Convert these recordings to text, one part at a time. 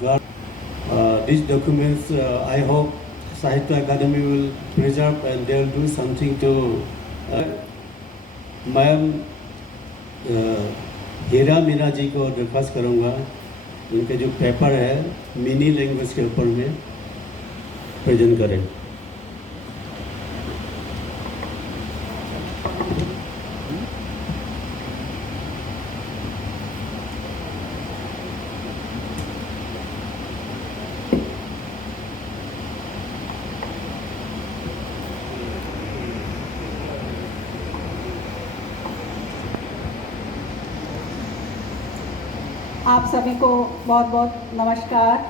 got these documents. I hope Sahitya Academy will preserve and they will do something to. मैं हीरा मीना जी को दरख्वास्त करूँगा, उनके जो पेपर है मिनी लैंग्वेज के ऊपर में प्रेजेंट करें। आप सभी को बहुत बहुत नमस्कार,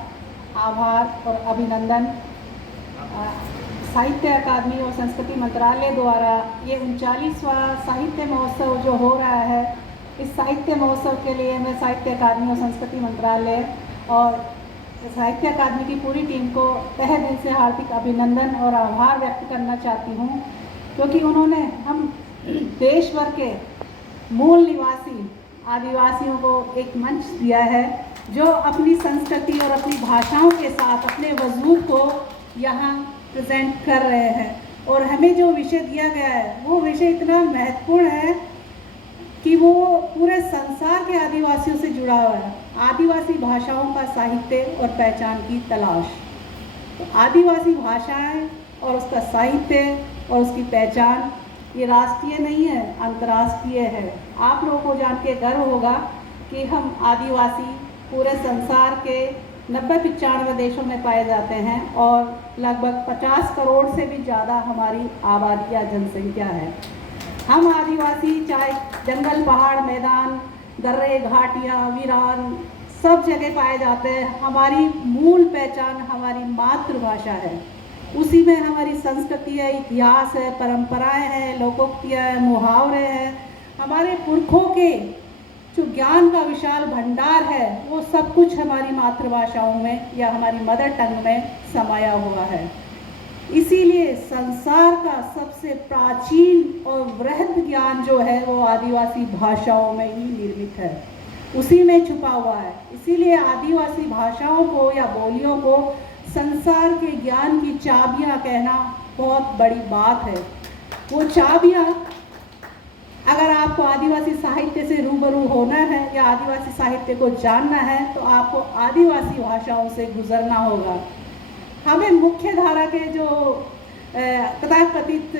आभार और अभिनंदन। साहित्य अकादमी और संस्कृति मंत्रालय द्वारा ये 39वां साहित्य महोत्सव जो हो रहा है, इस साहित्य महोत्सव के लिए मैं साहित्य अकादमी और संस्कृति मंत्रालय और साहित्य अकादमी की पूरी टीम को तहे दिल से हार्दिक अभिनंदन और आभार व्यक्त करना चाहती हूँ, क्योंकि उन्होंने हम देश भर के मूल निवासी आदिवासियों को एक मंच दिया है, जो अपनी संस्कृति और अपनी भाषाओं के साथ अपने वजूद को यहाँ प्रेजेंट कर रहे हैं। और हमें जो विषय दिया गया है वो विषय इतना महत्वपूर्ण है कि वो पूरे संसार के आदिवासियों से जुड़ा हुआ है। आदिवासी भाषाओं का साहित्य और पहचान की तलाश। तो आदिवासी भाषाएं और उसका साहित्य और उसकी पहचान ये राष्ट्रीय नहीं है, अंतर्राष्ट्रीय है। आप लोगों को जान के गर्व होगा कि हम आदिवासी पूरे संसार के 90-95 देशों में पाए जाते हैं और लगभग 50 करोड़ से भी ज़्यादा हमारी आबादी या जनसंख्या है। हम आदिवासी चाहे जंगल, पहाड़, मैदान, दर्रे, घाटियाँ, वीरान सब जगह पाए जाते हैं। हमारी मूल पहचान हमारी मातृभाषा है, उसी में हमारी संस्कृति है, इतिहास है, परंपराएं हैं, लोकोक्तियाँ है, मुहावरे हैं। हमारे पुरखों के जो ज्ञान का विशाल भंडार है वो सब कुछ हमारी मातृभाषाओं में या हमारी मदर टंग में समाया हुआ है। इसीलिए संसार का सबसे प्राचीन और वृहद ज्ञान जो है वो आदिवासी भाषाओं में ही निर्मित है, उसी में छुपा हुआ है। इसीलिए आदिवासी भाषाओं को या बोलियों को संसार के ज्ञान की चाबियां कहना बहुत बड़ी बात है। वो चाबियां, अगर आपको आदिवासी साहित्य से रूबरू होना है या आदिवासी साहित्य को जानना है तो आपको आदिवासी भाषाओं से गुजरना होगा। हमें मुख्य धारा के जो तथाकथित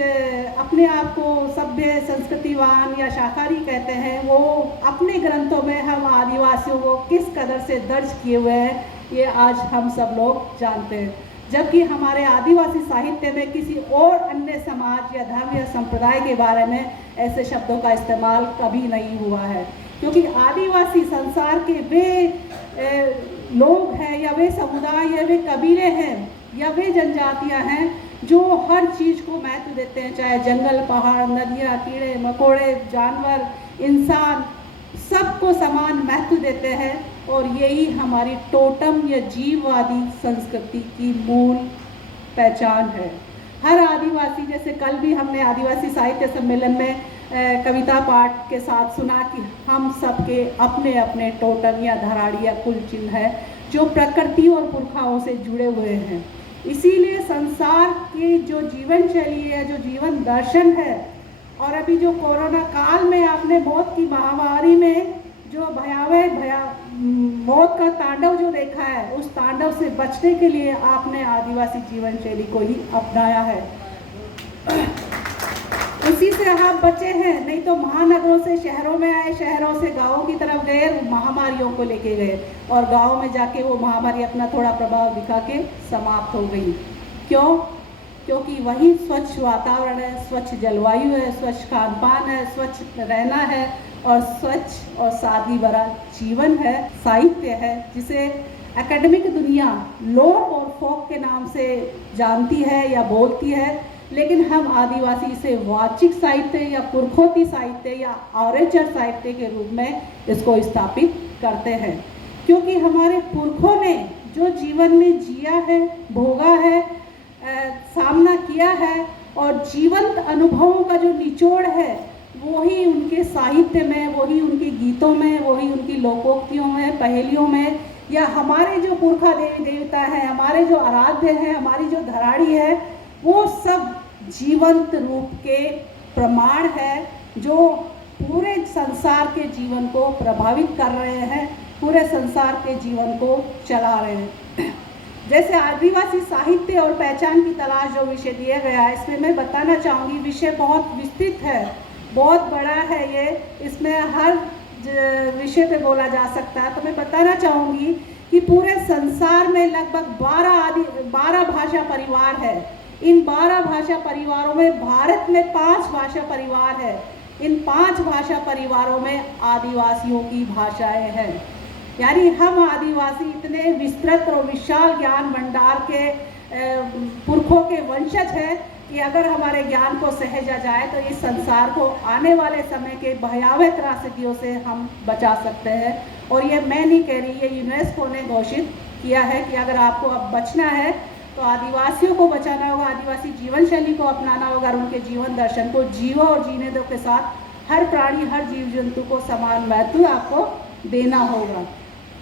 अपने आप को सभ्य, संस्कृतिवान या शाकाहारी कहते हैं, वो अपने ग्रंथों में हम आदिवासियों को किस कदर से दर्ज किए हुए हैं ये आज हम सब लोग जानते हैं। जबकि हमारे आदिवासी साहित्य में किसी और अन्य समाज या धर्म या संप्रदाय के बारे में ऐसे शब्दों का इस्तेमाल कभी नहीं हुआ है, क्योंकि आदिवासी संसार के वे लोग हैं या वे समुदाय या वे कबीले हैं या वे जनजातियां हैं जो हर चीज़ को महत्व देते हैं, चाहे जंगल, पहाड़, नदियाँ, कीड़े मकोड़े, जानवर, इंसान, सबको समान महत्व देते हैं। और यही हमारी टोटम या जीववादी संस्कृति की मूल पहचान है। हर आदिवासी, जैसे कल भी हमने आदिवासी साहित्य सम्मेलन में कविता पाठ के साथ सुना कि हम सबके अपने अपने टोटम या धराड़ी या कुल चिन्ह है जो प्रकृति और पुरखाओं से जुड़े हुए हैं। इसीलिए संसार की जो जीवन शैली है, जो जीवन दर्शन है, और अभी जो कोरोना काल में आपने मौत की महामारी में जो भयावह मौत का तांडव जो देखा है, उस तांडव से बचने के लिए आपने आदिवासी जीवन शैली को ही अपनाया है। उसी से आप बचे हैं, नहीं तो महानगरों से शहरों में आए, शहरों से गांवों की तरफ गए, महामारियों को लेके गए और गांव में जाके वो महामारी अपना थोड़ा प्रभाव दिखा के समाप्त हो गई। क्यों? क्योंकि वही स्वच्छ वातावरण है, स्वच्छ जलवायु है, स्वच्छ खान पान है, स्वच्छ रहना है और स्वच्छ और सादगी भरा जीवन है, साहित्य है, जिसे एकेडमिक दुनिया लोक और फोक के नाम से जानती है या बोलती है, लेकिन हम आदिवासी इसे वाचिक साहित्य या पुरखोती साहित्य या ऑरेचर साहित्य के रूप में इसको स्थापित करते हैं। क्योंकि हमारे पुरखों ने जो जीवन में जिया है, भोगा है, सामना किया है और जीवंत अनुभवों का जो निचोड़ है वही उनके साहित्य में, वही उनके गीतों में, वही उनकी लोकोक्तियों में, पहेलियों में या हमारे जो पुरखा देवी देवता हैं, हमारे जो आराध्य हैं, हमारी जो धराड़ी है, वो सब जीवंत रूप के प्रमाण है जो पूरे संसार के जीवन को प्रभावित कर रहे हैं, पूरे संसार के जीवन को चला रहे हैं। जैसे आदिवासी साहित्य और पहचान की तलाश जो विषय दिया गया है, इसमें मैं बताना चाहूँगी, विषय बहुत विस्तृत है, बहुत बड़ा है ये, इसमें हर विषय पे बोला जा सकता है। तो मैं बताना चाहूँगी कि पूरे संसार में लगभग 12 भाषा परिवार है। इन 12 भाषा परिवारों में भारत में 5 भाषा परिवार है। इन 5 भाषा परिवारों में आदिवासियों की भाषाएं हैं। यानी हम आदिवासी इतने विस्तृत और विशाल ज्ञान भंडार के पुरखों के वंशज हैं कि अगर हमारे ज्ञान को सहेजा जाए तो इस संसार को आने वाले समय के भयावह त्रासदियों से हम बचा सकते हैं। और ये मैं नहीं कह रही, ये यूनेस्को ने घोषित किया है कि अगर आपको अब बचना है तो आदिवासियों को बचाना होगा, आदिवासी जीवन शैली को अपनाना होगा और उनके जीवन दर्शन को जीवो और जीने दो के साथ हर प्राणी, हर जीव जंतु को समान महत्व आपको देना होगा।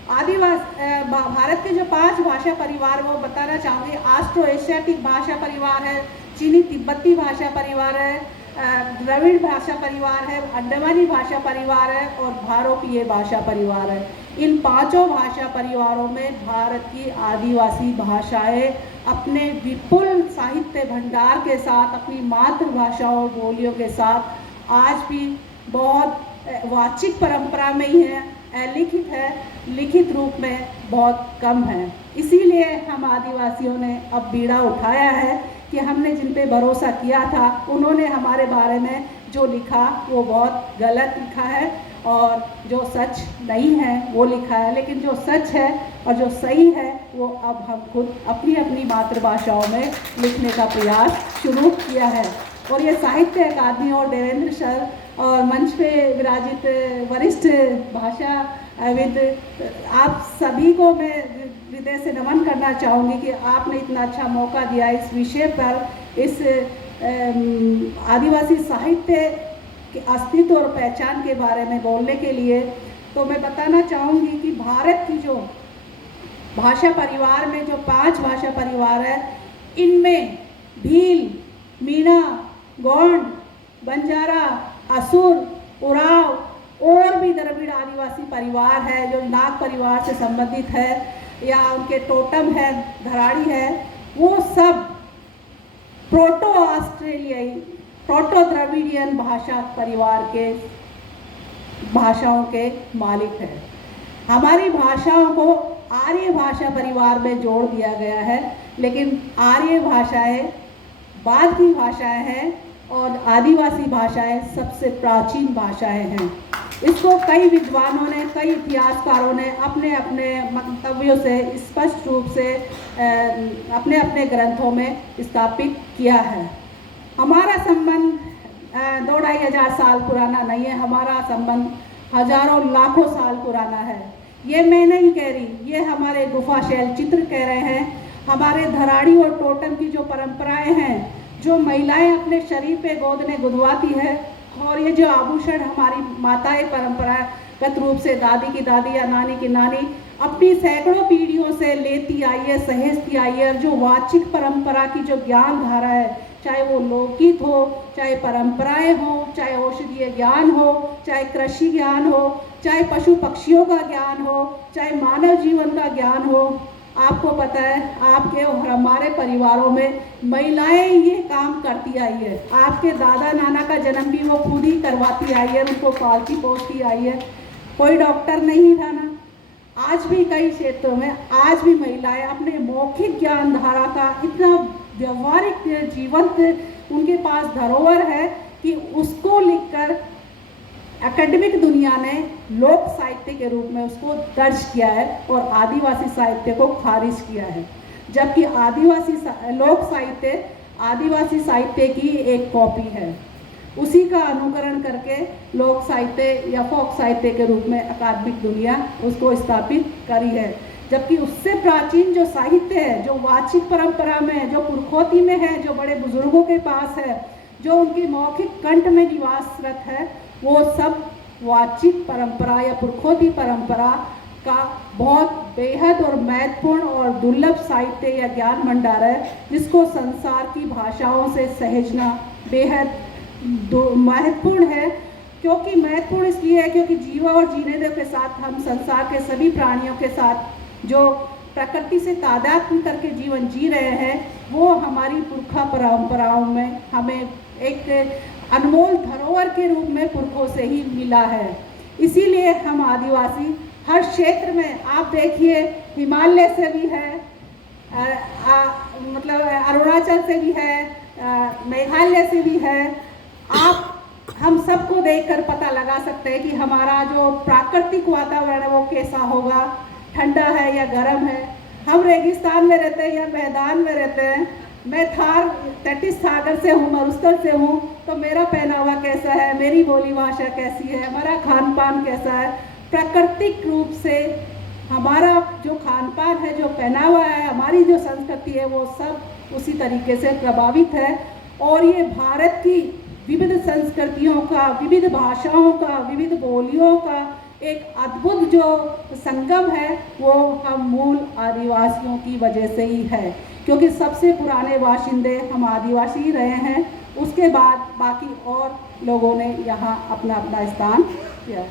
भारत के जो 5 भाषा परिवार वो बताना चाहूँगी। ऑस्ट्रो एशियाटिक भाषा परिवार है, चीनी तिब्बती भाषा परिवार है, द्रविड़ भाषा परिवार है, अंडमानी भाषा परिवार है और भारोपीय भाषा परिवार है। इन 5 भाषा परिवारों में भारत की आदिवासी भाषाएं अपने विपुल साहित्य भंडार के साथ, अपनी मातृभाषाओं बोलियों के साथ आज भी बहुत वाचिक परंपरा में ही है, लिखित है, लिखित रूप में बहुत कम है। इसीलिए हम आदिवासियों ने अब बीड़ा उठाया है कि हमने जिन पे भरोसा किया था उन्होंने हमारे बारे में जो लिखा वो बहुत गलत लिखा है और जो सच नहीं है वो लिखा है, लेकिन जो सच है और जो सही है वो अब हम खुद अपनी अपनी मातृभाषाओं में लिखने का प्रयास शुरू किया है। और ये साहित्य अकादमी और देवेंद्र सर और मंच पे विराजित वरिष्ठ भाषाविद आप सभी को मैं हृदय से नमन करना चाहूँगी कि आपने इतना अच्छा मौका दिया इस विषय पर, इस आदिवासी साहित्य के अस्तित्व और पहचान के बारे में बोलने के लिए। तो मैं बताना चाहूँगी कि भारत की जो भाषा परिवार में जो 5 भाषा परिवार है, इनमें भील, मीणा, गोंड, बंजारा, असुर, उराव और भी द्रविड़ आदिवासी परिवार है जो नाग परिवार से संबंधित है या उनके टोटम है, धराड़ी है, वो सब प्रोटो ऑस्ट्रेलियाई, प्रोटो द्रविडियन भाषा परिवार के भाषाओं के मालिक है। हमारी भाषाओं को आर्य भाषा परिवार में जोड़ दिया गया है, लेकिन आर्य भाषाएं बाद की भाषाएं हैं और आदिवासी भाषाएं सबसे प्राचीन भाषाएं हैं। इसको कई विद्वानों ने, कई इतिहासकारों ने अपने अपने मंतव्यों से स्पष्ट रूप से अपने अपने ग्रंथों में स्थापित किया है। हमारा संबंध 2-2.5 हज़ार साल पुराना नहीं है, हमारा संबंध हजारों लाखों साल पुराना है। ये मैं नहीं कह रही, ये हमारे गुफा शैल चित्र कह रहे हैं। हमारे धराड़ी और टोटम की जो परंपराएं हैं, जो महिलाएं अपने शरीर पे गोदने गुदवाती है, और ये जो आभूषण हमारी माताएं परंपरागत रूप से दादी की दादी या नानी की नानी अपनी सैकड़ों पीढ़ियों से लेती आई है, सहेजती आई है, और जो वाचिक परंपरा की जो ज्ञान धारा है, चाहे वो लोकगीत हो, चाहे परंपराएं हो, चाहे औषधीय ज्ञान हो, चाहे कृषि ज्ञान हो, चाहे पशु पक्षियों का ज्ञान हो, चाहे मानव जीवन का ज्ञान हो, आपको पता है आपके और हमारे परिवारों में महिलाएं ये काम करती आई है। आपके दादा नाना का जन्म भी वो खुद ही करवाती आई है, उनको पालती पोसती आई है, कोई डॉक्टर नहीं था ना। आज भी कई क्षेत्रों में आज भी महिलाएं अपने मौखिक ज्ञान धारा का इतना व्यवहारिक जीवंत उनके पास धरोहर है कि उसको लिखकर एकेडमिक दुनिया ने लोक साहित्य के रूप में उसको दर्ज किया है और आदिवासी साहित्य को खारिज किया है। जबकि लोक साहित्य आदिवासी साहित्य की एक कॉपी है, उसी का अनुकरण करके लोक साहित्य या फोक साहित्य के रूप में अकादमिक दुनिया उसको स्थापित करी है। जबकि उससे प्राचीन जो साहित्य है, जो वाचिक परंपरा में है, जो पुरखौती में है, जो बड़े बुजुर्गों के पास है, जो उनकी मौखिक कंठ में निवासरत है, वो सब वाचिक परंपरा या पुरखौती परंपरा का बहुत बेहद और महत्वपूर्ण और दुर्लभ साहित्य या ज्ञान भंडार है, जिसको संसार की भाषाओं से सहेजना बेहद महत्वपूर्ण है। क्योंकि महत्वपूर्ण इसलिए है क्योंकि जीवा और जीने दे के साथ हम संसार के सभी प्राणियों के साथ जो प्रकृति से तादात्म्य करके जीवन जी रहे हैं, वो हमारी पुरखा परंपराओं में हमें एक अनमोल धरोहर के रूप में पुरखों से ही मिला है। इसीलिए हम आदिवासी हर क्षेत्र में, आप देखिए हिमालय से भी है, मतलब अरुणाचल से भी है, मेघालय से भी है। आप हम सबको देखकर पता लगा सकते हैं कि हमारा जो प्राकृतिक वातावरण है वो कैसा होगा, ठंडा है या गर्म है। हम रेगिस्तान में रहते हैं या मैदान में रहते हैं। मैं थार तटीय सागर से हूँ, मरुस्थल से हूँ, तो मेरा पहनावा कैसा है, मेरी बोली भाषा कैसी है, हमारा खान पान कैसा है। प्राकृतिक रूप से हमारा जो खान पान है, जो पहनावा है, हमारी जो संस्कृति है, वो सब उसी तरीके से प्रभावित है। और ये भारत की विविध संस्कृतियों का, विविध भाषाओं का, विविध बोलियों का एक अद्भुत जो संगम है, वो हम मूल आदिवासियों की वजह से ही है। क्योंकि सबसे पुराने बाशिंदे हम आदिवासी ही रहे हैं, उसके बाद बाकी और लोगों ने यहाँ अपना अपना स्थान किया।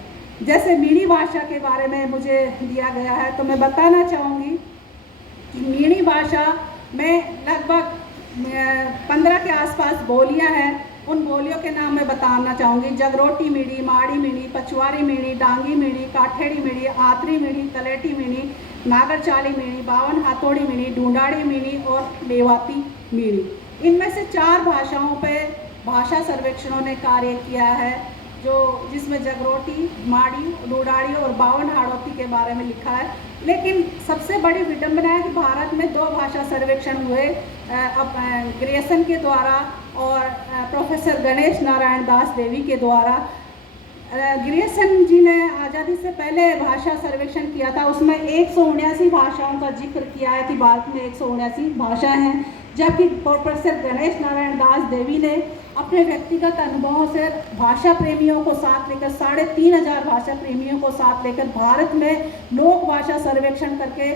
जैसे मीणी भाषा के बारे में मुझे दिया गया है, तो मैं बताना चाहूँगी कि मीणी भाषा में लगभग 15 के आसपास बोलियां हैं। उन बोलियों के नाम मैं बताना चाहूँगी। जगरोटी मीणी, माड़ी मीणी, पचवारी मीणी, डांगी मीणी, काठेड़ी मीणी, आतरी मीणी, तलेटी मीणी, नागरचाली मीणी, बावन हाथोड़ी मीणी, ढूंढाड़ी मीणी और मेवाती मीणी। इनमें से 4 भाषाओं पे भाषा सर्वेक्षणों ने कार्य किया है, जो जिसमें जगरोटी, माड़ी, ढूंढाड़ी और बावन हाड़ौती के बारे में लिखा है। लेकिन सबसे बड़ी विडंबना है कि भारत में 2 भाषा सर्वेक्षण हुए, ग्रेसन के द्वारा और प्रोफेसर गणेश नारायण दास देवी के द्वारा। ग्रेसन जी ने आज़ादी से पहले भाषा सर्वेक्षण किया था, उसमें 179 भाषाओं का जिक्र किया है कि भारत में 179 भाषाएं हैं। जबकि प्रोफेसर गणेश नारायण दास देवी ने अपने व्यक्तिगत अनुभवों से भाषा प्रेमियों को साथ लेकर 3500 भाषा प्रेमियों को साथ लेकर भारत में लोक भाषा सर्वेक्षण करके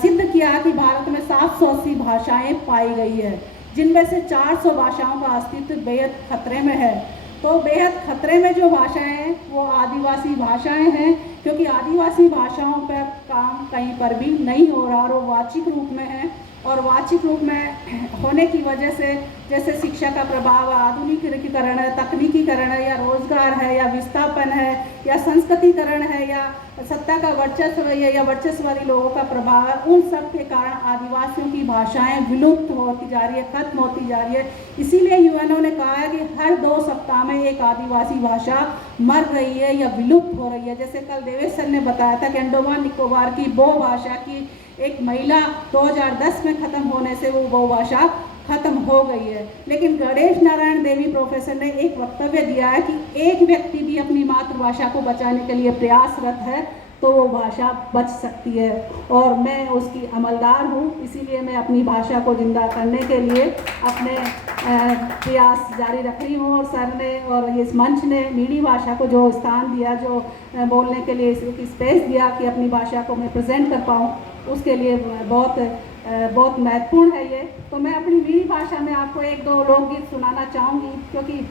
सिद्ध किया कि भारत में 780 भाषाएं पाई गई है, जिनमें से 400 भाषाओं का अस्तित्व बेहद खतरे में है। तो बेहद खतरे में जो भाषाएं हैं वो आदिवासी भाषाएं हैं, क्योंकि आदिवासी भाषाओं पर काम कहीं पर भी नहीं हो रहा और वो वाचिक रूप में है। और वाचिक रूप में होने की वजह से जैसे शिक्षा का प्रभाव, आधुनिकीकरण है, तकनीकीकरण है, या रोजगार है, या विस्थापन है, या संस्कृतिकरण है, या सत्ता का वर्चस्व है, या वर्चस्ववादी लोगों का प्रभाव है, उन सब के कारण आदिवासियों की भाषाएं विलुप्त होती जा रही है, खत्म होती जा रही है। इसीलिए यूएनओ ने कहा है कि हर 2 सप्ताह में एक आदिवासी भाषा मर रही है या विलुप्त हो रही है। जैसे कल देवेश सर ने बताया था कि अंडमान निकोबार की बो भाषा की एक महिला 2010 में ख़त्म होने से वो भाषा ख़त्म हो गई है। लेकिन गणेश नारायण देवी प्रोफेसर ने एक वक्तव्य दिया है कि एक व्यक्ति भी अपनी मातृभाषा को बचाने के लिए प्रयासरत है तो वो भाषा बच सकती है, और मैं उसकी अमलदार हूँ। इसीलिए मैं अपनी भाषा को जिंदा करने के लिए अपने प्रयास जारी रख रही हूँ। और सर ने और इस मंच ने मीणी भाषा को जो स्थान दिया, जो बोलने के लिए एक स्पेस दिया कि अपनी भाषा को मैं प्रेजेंट कर पाऊँ, उसके लिए बहुत महत्वपूर्ण है ये। तो मैं अपनी मीणी भाषा में आपको 1-2 लोकगीत सुनाना चाहूँगी, क्योंकि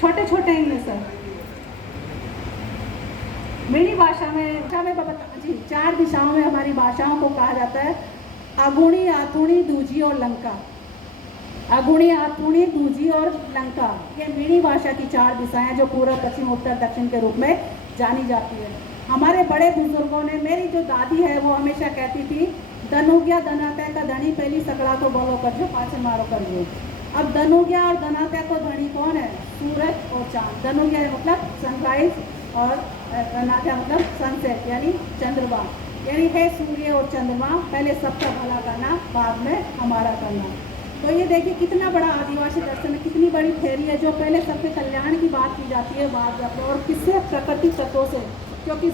छोटे छोटे ही हैं सर। मीणी भाषा में जी 4 दिशाओं में हमारी भाषाओं को कहा जाता है। अगुणी, आथुणी, दूजी और लंका। अगुणी, आथुणी, दूजी और लंका, ये मीणी भाषा की 4 दिशाएं जो पूर्व, पश्चिम, उत्तर, दक्षिण के रूप में जानी जाती है। हमारे बड़े बुजुर्गों ने, मेरी जो दादी है वो हमेशा कहती थी, दनुग्या दनात्या का धनी पहली सकड़ा को बोलो कर जो, पाँच मारो कर जो। अब दनुग्या और दनात्या को धनी कौन है? सूरज और चांद। दनुग्या मतलब सनराइज और दनात्या मतलब सनसेट यानी चंद्रमा, यानी है सूर्य और चंद्रमा, पहले सबका भला करना, बाद में हमारा करना। तो ये देखिए कितना बड़ा आदिवासी दर्शन है, कितनी बड़ी थ्योरी है, जो पहले सबके कल्याण की बात की जाती है, बाद में और किससे? प्रकृति तत्वों से, क्योंकि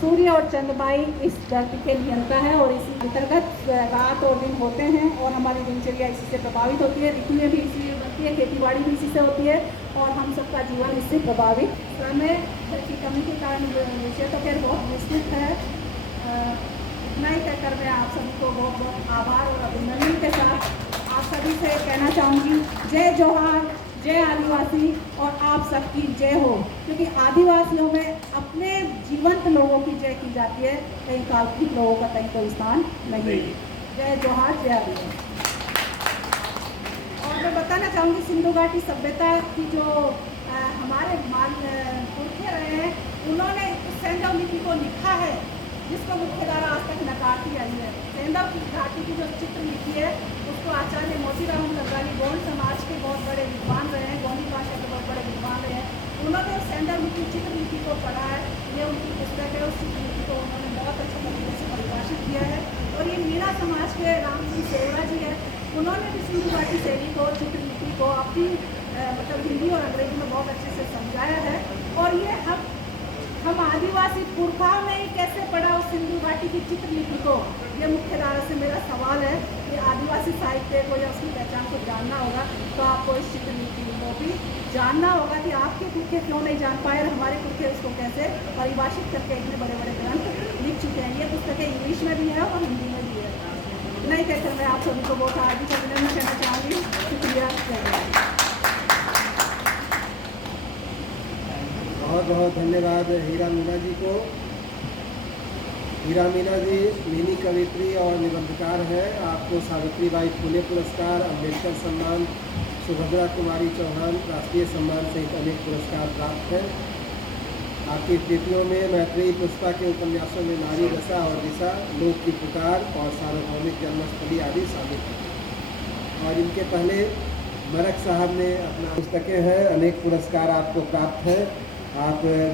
सूर्य और चंद्रमाई इस धरती के नियंता है और इसी अंतर्गत रात और दिन होते हैं और हमारी दिनचर्या इसी से प्रभावित होती है। ऋतुएँ भी इसी बनती है, खेतीबाड़ी भी इसी से होती है और हम सबका जीवन इससे प्रभावित। समय की कमी के कारण विषय तो खैर बहुत विस्तृत है, इतना ही कहकर मैं आप सभी को बहुत बहुत आभार और अभिनंदन के साथ आप सभी से कहना चाहूँगी, जय जोहार, जय आदिवासी और आप सबकी जय हो। क्योंकि आदिवासियों में अपने जीवंत लोगों की जय की जाती है, कहीं काल्पनिक लोगों का कहीं कोई स्थान नहीं। जय जोहार, जय आदिवासी। और मैं बताना चाहूँगी, सिंधु घाटी सभ्यता की जो हमारे पुरखे रहे हैं, उन्होंने उस सेंधव लिपि को लिखा है जिसको मुख्यधारा आज तक नकारती आई है। सेंधव घाटी की जो चित्र लिपि है उसको आचार्य मोतीराम लर्गानी गोंड समाज के बहुत बड़े विद्वान रहे हैं, गोंडी भाषा के बहुत बड़े विद्वान रहे हैं। उन्होंने उस सेंधव लिपि चित्र लिपि को पढ़ा है, ये उनकी पुस्तक है। उस चित्र लिपि को उन्होंने बहुत अच्छे तरीके से परिभाषित किया है। और ये मीणा समाज के राम सिंह सेवरा जी है, उन्होंने भी सिंधु घाटी शैली को, चित्र लिपि को अपनी मतलब हिंदी और अंग्रेजी में बहुत अच्छे से समझाया है। और ये हम आदिवासी पुरखाओं ने ही कैसे पढ़ा उस सिंधु घाटी की चित्र लिपि को, ये मुख्य धारा से मेरा सवाल है कि आदिवासी साहित्य को या उसकी पहचान को जानना होगा तो आपको इस चित्र लिपि को भी जानना होगा कि आपके पुरखे क्यों नहीं जान पाए और हमारे पुरखे उसको कैसे परिभाषित करके इतने बड़े बड़े ग्रंथ लिख चुके हैं। ये पुस्तकें इंग्लिश में भी है और हिंदी में भी है। नहीं कहकर मैं आप सभी को बहुत हार्दिक अभिनंदन कहना चाहूँगी। शुक्रिया। बहुत बहुत धन्यवाद हीरा मीना जी को। हीरा मीना जी मिनी कवित्री और निबंधकार है। आपको सावित्रीबाई फुले पुरस्कार, अम्बेडकर सम्मान, सुभद्रा कुमारी चौहान राष्ट्रीय सम्मान सहित अनेक पुरस्कार प्राप्त हैं। आपकी कृतियों में मैत्रेयी पुष्पा के उपन्यासों में नारी दशा और दिशा, लोक की पुकार और सार्वभौमिक जन्मस्थली आदि शामिल हैं। और इनके पहले मरक साहब ने अपना पुस्तकें हैं, अनेक पुरस्कार आपको प्राप्त हैं। आप